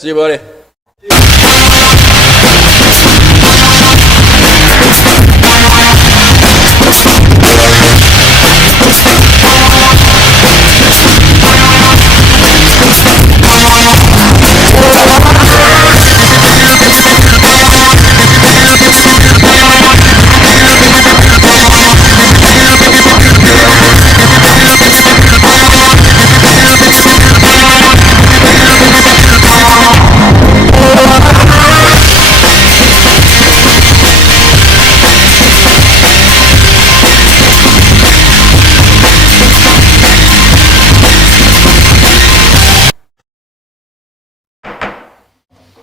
See you, buddy.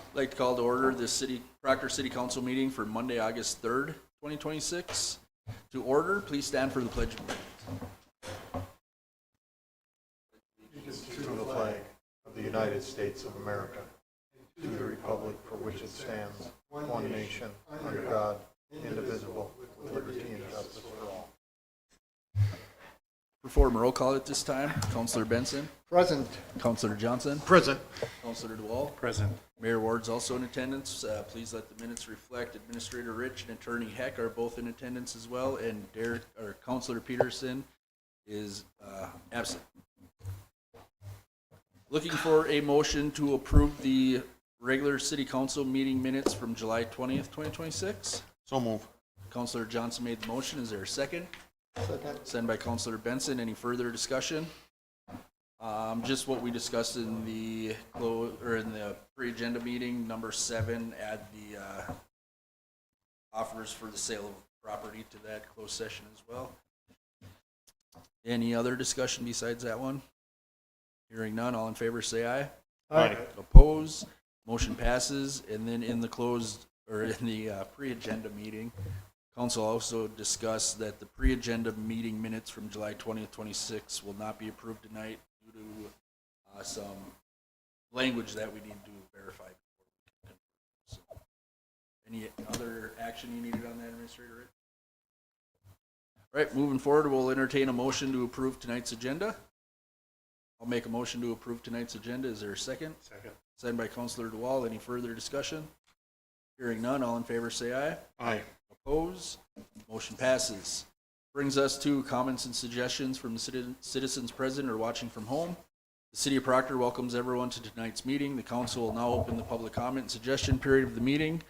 I'd like to call to order this Proctor City Council meeting for Monday, August 3rd, 2026. To order, please stand for the Pledge of Allegiance. To the flag of the United States of America, to the republic for which it stands, one nation, under God, indivisible, with liberty and justice for all. Perform a roll call at this time. Councilor Benson. Present. Councilor Johnson. Present. Councilor DeWall. Present. Mayor Ward's also in attendance. Please let the minutes reflect Administrator Rich and Attorney Heck are both in attendance as well, and Councilor Peterson is absent. Looking for a motion to approve the regular City Council meeting minutes from July 20th, 2026. So move. Councilor Johnson made the motion. Is there a second? Second. Sent by Councilor Benson. Any further discussion? Just what we discussed in the pre-agenda meeting, number 7, add the offers for the sale of property to that closed session as well. Any other discussion besides that one? Hearing none, all in favor say aye. Aye. Oppose, motion passes. And then in the pre-agenda meeting, Council also discussed that the pre-agenda meeting minutes from July 20th, 26 will not be approved tonight due to some language that we need to verify. So, any other action you needed on that, Administrator Rich? All right, moving forward, we'll entertain a motion to approve tonight's agenda. I'll make a motion to approve tonight's agenda. Is there a second? Second. Sent by Councilor DeWall. Any further discussion? Hearing none, all in favor say aye. Aye. Oppose, motion passes. Brings us to comments and suggestions from the citizens present or watching from home. The City of Proctor welcomes everyone to tonight's meeting. The council will now open the public comment and suggestion period of the meeting.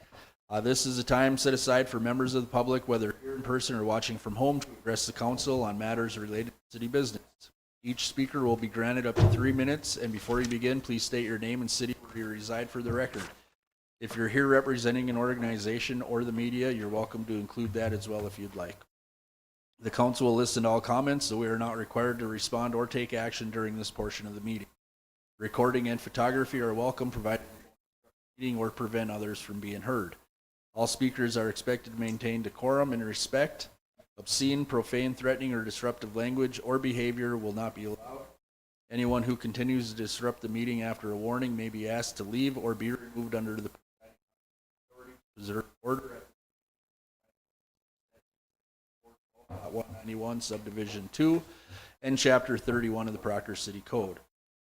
This is a time set aside for members of the public, whether here in person or watching from home, to address the council on matters related to city business. Each speaker will be granted up to 3 minutes, and before you begin, please state your name and city where you reside for the record. If you're here representing an organization or the media, you're welcome to include that as well if you'd like. The council will listen to all comments, so we are not required to respond or take action during this portion of the meeting. Recording and photography are welcome, provided the meeting or prevent others from being heard. All speakers are expected to maintain decorum and respect. Obscene, profane, threatening, or disruptive language or behavior will not be allowed. Anyone who continues to disrupt the meeting after a warning may be asked to leave or be removed under the order at 191 subdivision 2 and chapter 31 of the Proctor City Code.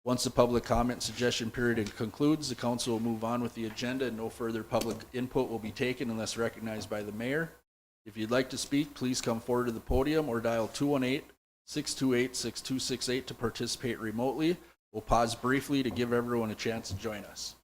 Once the public comment suggestion period concludes, the council will move on with the agenda and no further public input will be taken unless recognized by the mayor. If you'd like to speak, please come forward to the podium or dial 218-628-6268 to participate remotely. We'll pause briefly to give everyone a chance to join us.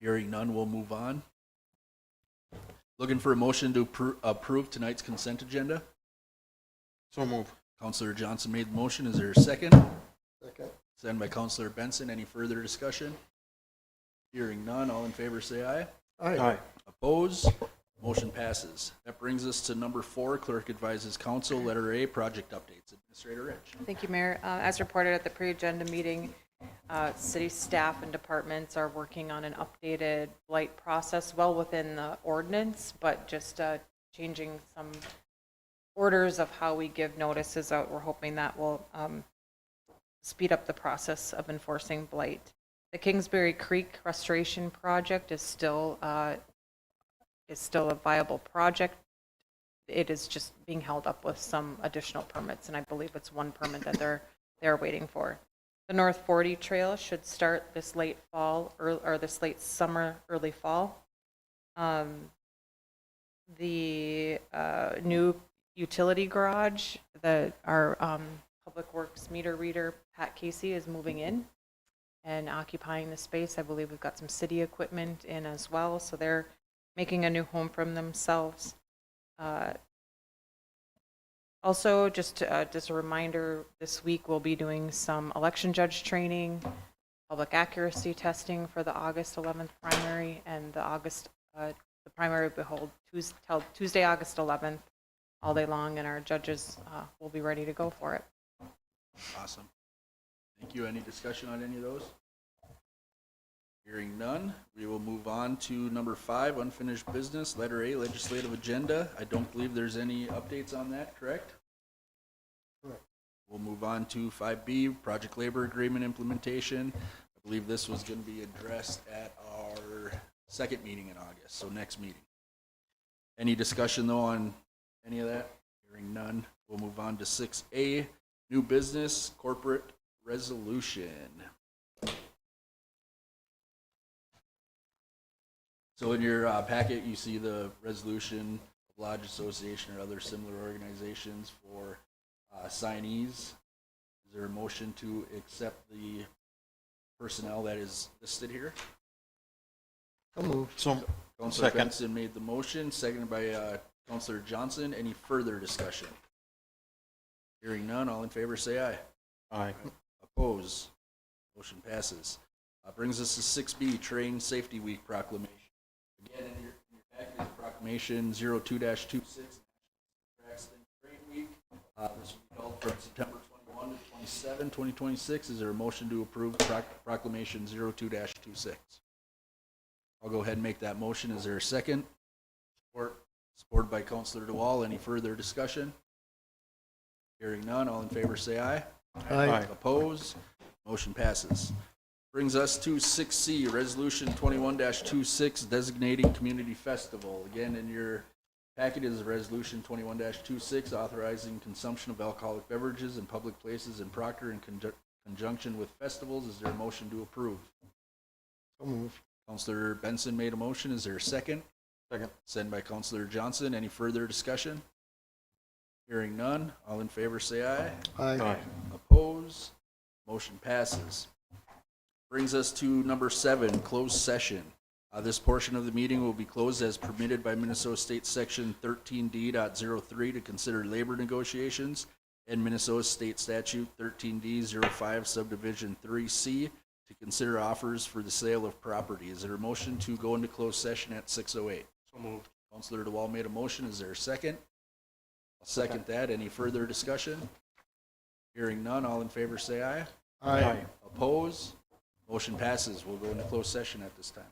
Hearing none, we'll move on. Looking for a motion to approve tonight's consent agenda. So move. Councilor Johnson made the motion. Is there a second? Second. Sent by Councilor Benson. Any further discussion? Hearing none, all in favor say aye. Aye. Oppose, motion passes. That brings us to number 4, clerk advises council, letter A, project updates. Administrator Rich. Thank you, Mayor. As reported at the pre-agenda meeting, City staff and departments are working on an updated blight process well within the ordinance, but just changing some orders of how we give notices out. We're hoping that will speed up the process of enforcing blight. The Kingsbury Creek Restoration Project is still a viable project. It is just being held up with some additional permits, and I believe it's one permit that they're waiting for. The North 40 Trail should start this late fall or this late summer, early fall. The new utility garage that our Public Works meter reader, Pat Casey, is moving in and occupying the space. I believe we've got some city equipment in as well, so they're making a new home for themselves. Also, just a reminder, this week we'll be doing some election judge training, public accuracy testing for the August 11th primary, and the primary will be held Tuesday, August 11th, all day long, and our judges will be ready to go for it. Awesome. Thank you. Any discussion on any of those? Hearing none, we will move on to number 5, unfinished business, letter A, legislative agenda. I don't believe there's any updates on that, correct? Correct. We'll move on to 5B, project labor agreement implementation. I believe this was going to be addressed at our second meeting in August, so next meeting. Any discussion though on any of that? Hearing none, we'll move on to 6A, new business, corporate resolution. So in your packet, you see the resolution of Lodge Association or other similar organizations for signees. Is there a motion to accept the personnel that is listed here? So moved. So, Councilor second. Benson made the motion, seconded by Councilor Johnson. Any further discussion? Hearing none, all in favor say aye. Aye. Oppose. Motion passes. Brings us to 6B, Train Safety Week proclamation. Again, in your packet is proclamation 02-26, Braxton Train Week. This will be held from September 21 to 27, 2026. Is there a motion to approve proclamation 02-26? I'll go ahead and make that motion. Is there a second? Support. Supported by Councilor DeWall. Any further discussion? Hearing none, all in favor say aye. Aye. Oppose. Motion passes. Brings us to 6C, Resolution 21-26, designating community festival. Again, in your packet is Resolution 21-26, authorizing consumption of alcoholic beverages in public places in Proctor in conjunction with festivals. Is there a motion to approve? So moved. Councilor Benson made a motion. Is there a second? Second. Sent by Councilor Johnson. Any further discussion? Hearing none. All in favor say aye. Aye. Oppose. Motion passes. Brings us to number 7, closed session. This portion of the meeting will be closed as permitted by Minnesota State Section 13D.03 to consider labor negotiations and Minnesota State Statute 13D.05 Subdivision 3C to consider offers for the sale of property. Is there a motion to go into closed session at 6:08? So moved. Councilor DeWall made a motion. Is there a second? I'll second that. Any further discussion? Hearing none, all in favor say aye. Aye. Oppose? Motion passes. We'll go into closed session at this time.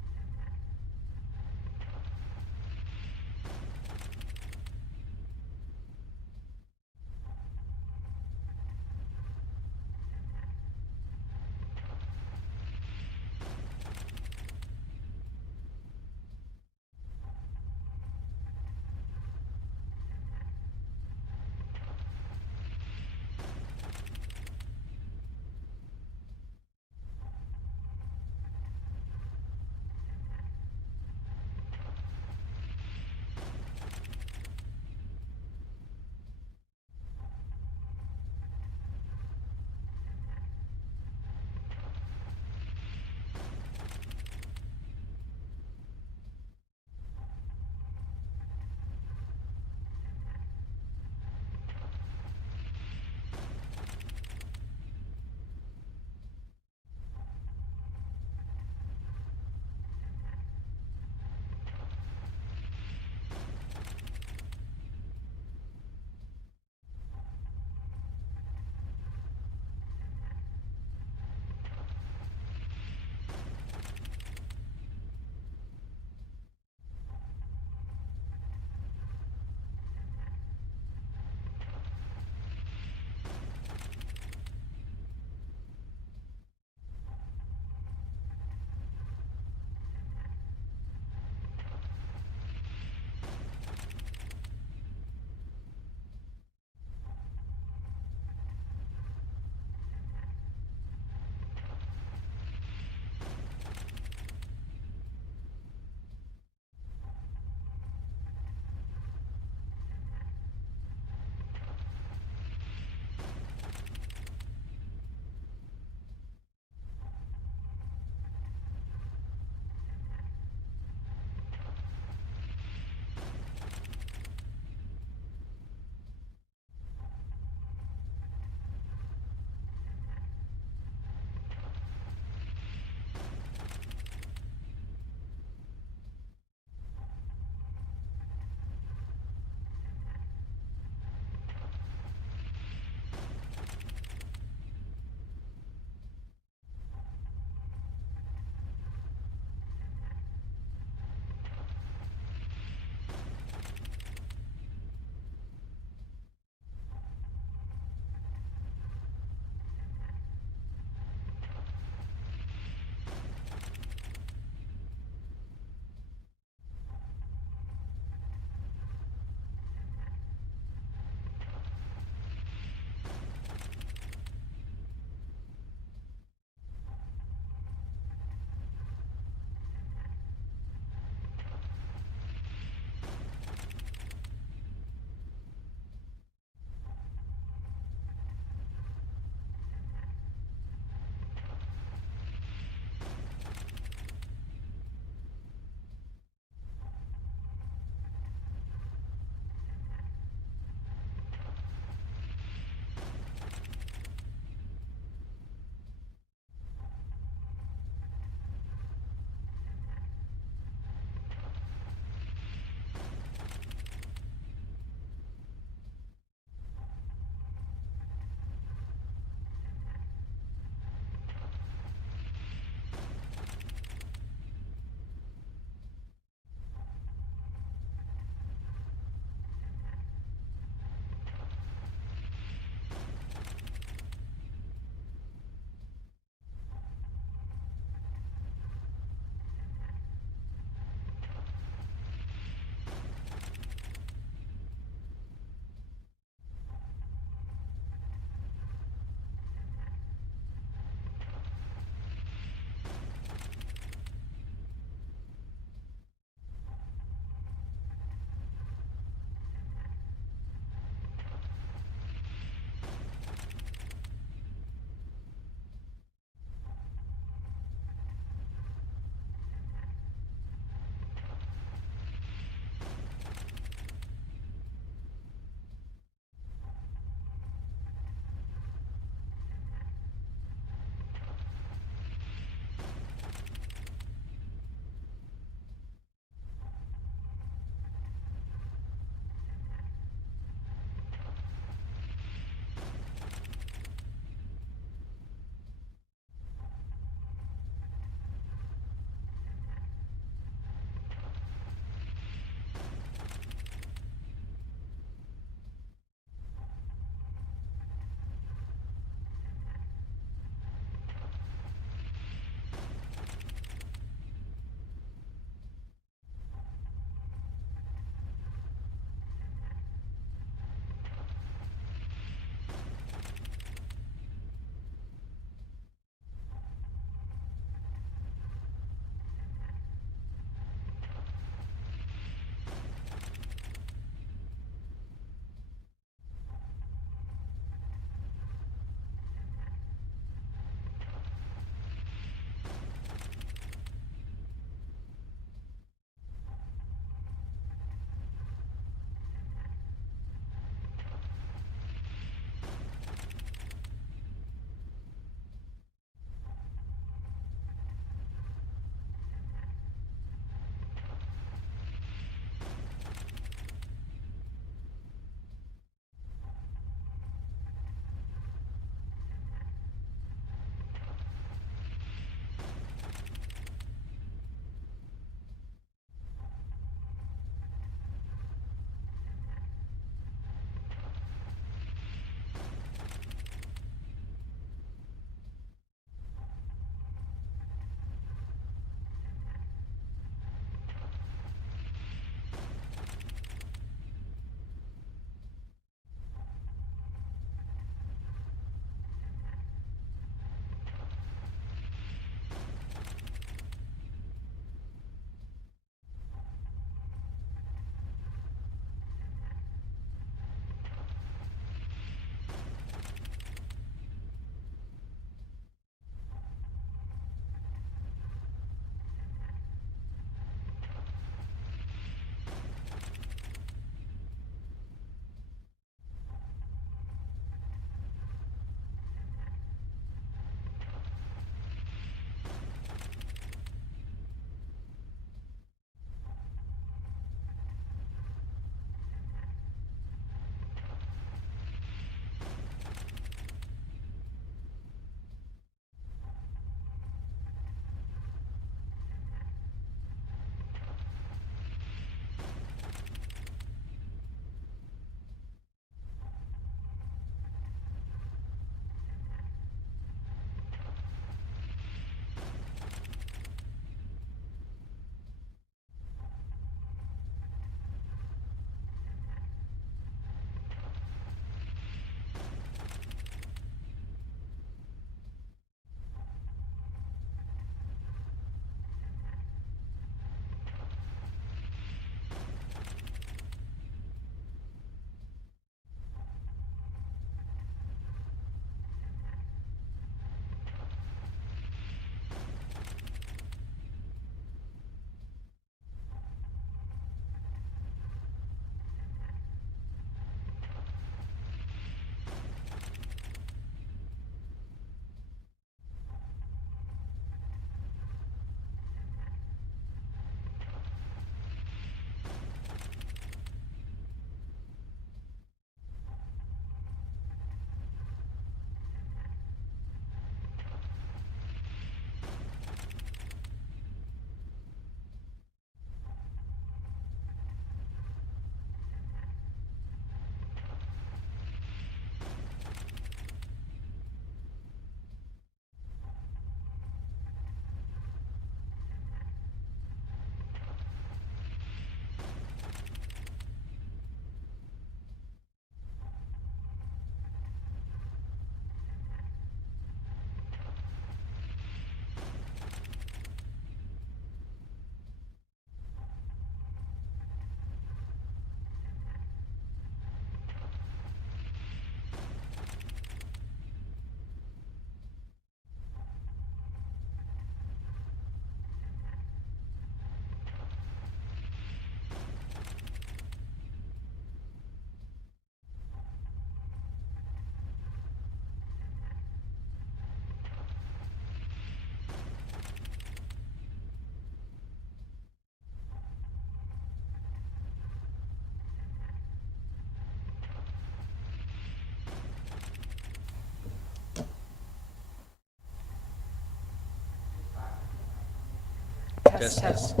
Test, test.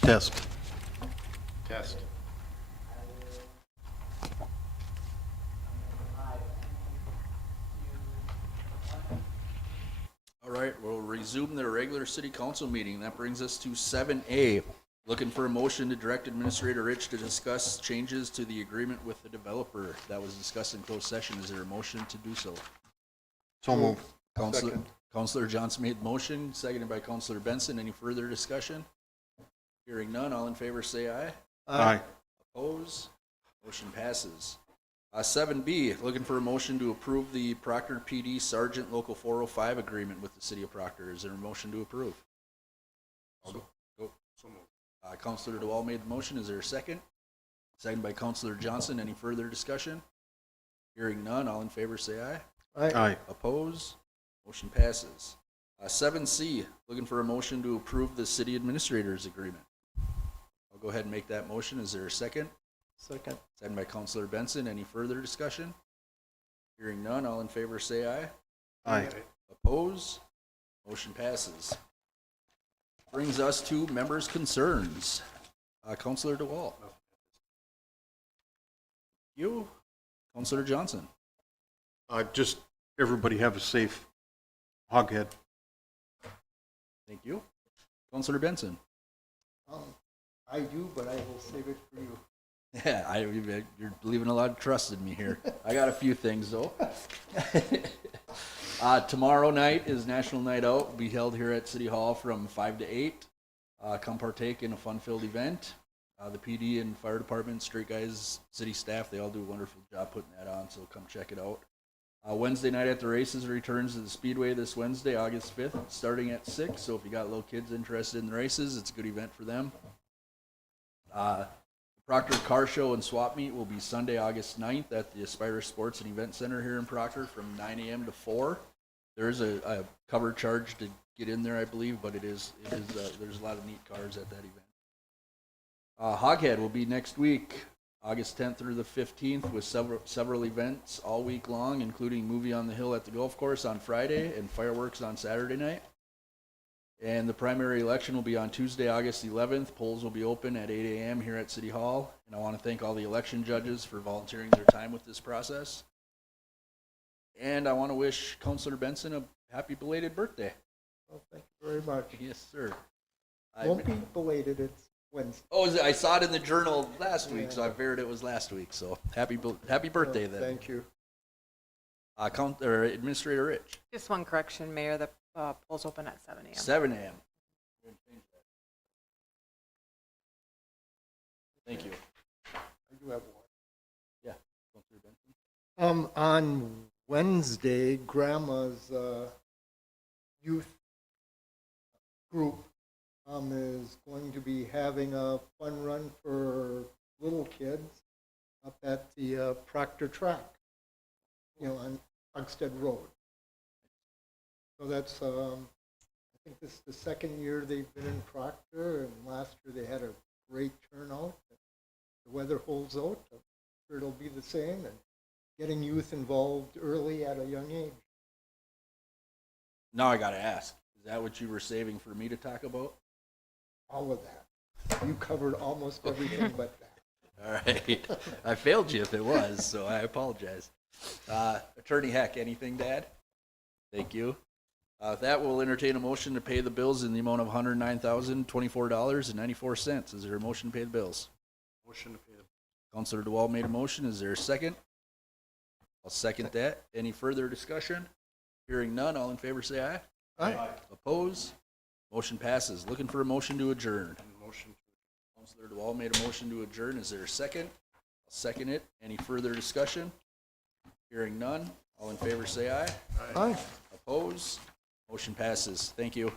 Test. Test. All right, we'll resume the regular city council meeting. That brings us to 7A. Looking for a motion to direct Administrator Rich to discuss changes to the agreement with the developer that was discussed in closed session. Is there a motion to do so? So move. Counselor Johnson made the motion, seconded by Counselor Benson. Any further discussion? Hearing none, all in favor say aye. Aye. Oppose? Motion passes. 7B, looking for a motion to approve the Proctor PD Sergeant Local 405 agreement with the City of Proctor. Is there a motion to approve? Go. So moved. Counselor DeWall made the motion. Is there a second? Second by Counselor Johnson. Any further discussion? Hearing none, all in favor say aye. Aye. Oppose? Motion passes. 7C, looking for a motion to approve the City Administrator's agreement. I'll go ahead and make that motion. Is there a second? Second. Second by Counselor Benson. Any further discussion? Hearing none, all in favor say aye. Aye. Oppose? Motion passes. Brings us to members' concerns. Counselor DeWall. You? Counselor Johnson. Just everybody have a safe hoghead. Thank you. Counselor Benson. I do, but I will save it for you. Yeah, you're leaving a lot of trust in me here. I got a few things though. Tomorrow night is National Night Out. Will be held here at City Hall from 5 to 8. Come partake in a fun-filled event. The PD and fire department, street guys, city staff, they all do a wonderful job putting that on, so come check it out. Wednesday night at the races returns to the Speedway this Wednesday, August 5th, starting at 6. So if you got little kids interested in the races, it's a good event for them. Proctor Car Show and Swap Meet will be Sunday, August 9th at the Aspire Sports and Event Center here in Proctor from 9 a.m. to 4. There is a cover charge to get in there, I believe, but there's a lot of neat cars at that event. Hoghead will be next week, August 10th through the 15th, with several events all week long, including Movie on the Hill at the golf course on Friday and fireworks on Saturday night. And the primary election will be on Tuesday, August 11th. Polls will be open at 8 a.m. here at City Hall. And I want to thank all the election judges for volunteering their time with this process. And I want to wish Councilor Benson a happy belated birthday. Well, thank you very much. Yes, sir. Won't be belated, it's Wednesday. Oh, I saw it in the journal last week, so I figured it was last week. So happy birthday then. Thank you. Administrator Rich. Just one correction, Mayor, the polls open at 7 a.m. 7 a.m. Thank you. I do have one. Yeah. Councilor Benson. On Wednesday, Grandma's youth group is going to be having a fun run for little kids up at the Proctor track, on Hogstead Road. So that's, I think this is the second year they've been in Proctor, and last year they had a great turnout. The weather holds out. I'm sure it'll be the same, and getting youth involved early at a young age. Now I got to ask, is that what you were saving for me to talk about? All of that. You covered almost everything but that. All right. I failed you if it was, so I apologize. Attorney Heck, anything to add? Thank you. With that, we'll entertain a motion to pay the bills in the amount of $109,024.94. Is there a motion to pay the bills? Motion to pay the. Councilor DeWall made a motion. Is there a second? I'll second that. Any further discussion? Hearing none, all in favor say aye. Aye. Oppose? Motion passes. Looking for a motion to adjourn. Motion to. Councilor DeWall made a motion to adjourn. Is there a second? I'll second it. Any further discussion? Hearing none, all in favor say aye. Aye. Oppose? Motion passes. Thank you.